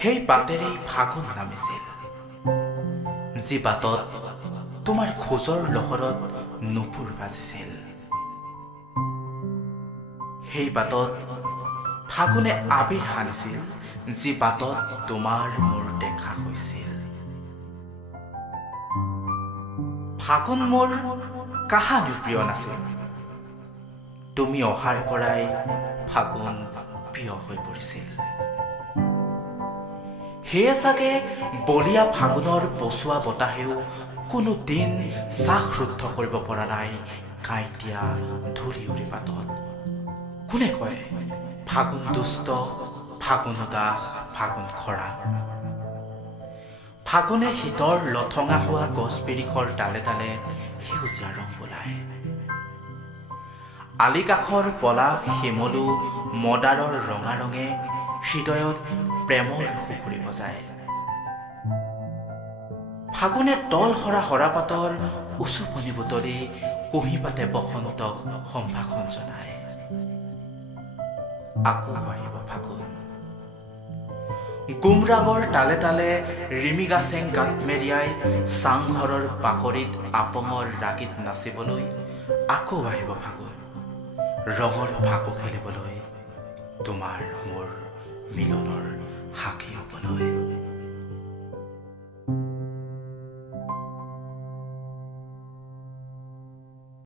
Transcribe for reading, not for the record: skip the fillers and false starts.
সেই বাটেৰেই ফাগুন নামিছিল, যি বাটত তোমাৰ খোজৰ লহৰত নুপুৰ বাজিছিল। সেই বাটত ফাগুনে আবিৰ সানিছিল, যি বাটত তোমাৰ মোৰ দেখা হৈছিল। ফাগুন মোৰ কাহানিও প্ৰিয় নাছিল, তুমি অহাৰ পৰাই ফাগুন প্ৰিয় হৈ পৰিছিল। সেয়ে চাগে বলীয়া ফাগুনৰ পচোৱা বতাহেও কোনো দিন শ্বাস ৰুদ্ধ কৰিব পৰা নাই কাঁইটীয়া ধূলি উৰি বাটত। কোনে কয় ফাগুন দুষ্ট, ফাগুন উদাস, ফাগুন খৰাং। ফাগুনে শীতৰ লঠঙা হোৱা গছ বিৰিখৰ ডালে ডালে সেউজীয়া ৰং বোলায়। আলিকাষৰ পলাশ শিমলু মদাৰৰ ৰঙা ৰঙে হৃদয়ত প্ৰেমৰ সুখুৰি বজায়। ফাগুনে তল সৰা সৰাপাতৰ উচুপনি বুটলি কুঁহিপাতে বসন্তক সম্ভাষণ জনায়। আকৌ আহিব ফাগুন, গুমৰাগৰ তালে তালে ৰিমিগাচেং গাঁত মেৰিয়াই চাংঘৰৰ বাকৰিত আপঙৰ ৰাগীত নাচিবলৈ আকৌ আহিব ফাগুন, ৰঙৰ ফাকু খেলিবলৈ তোমাৰ মোৰ মিলনৰ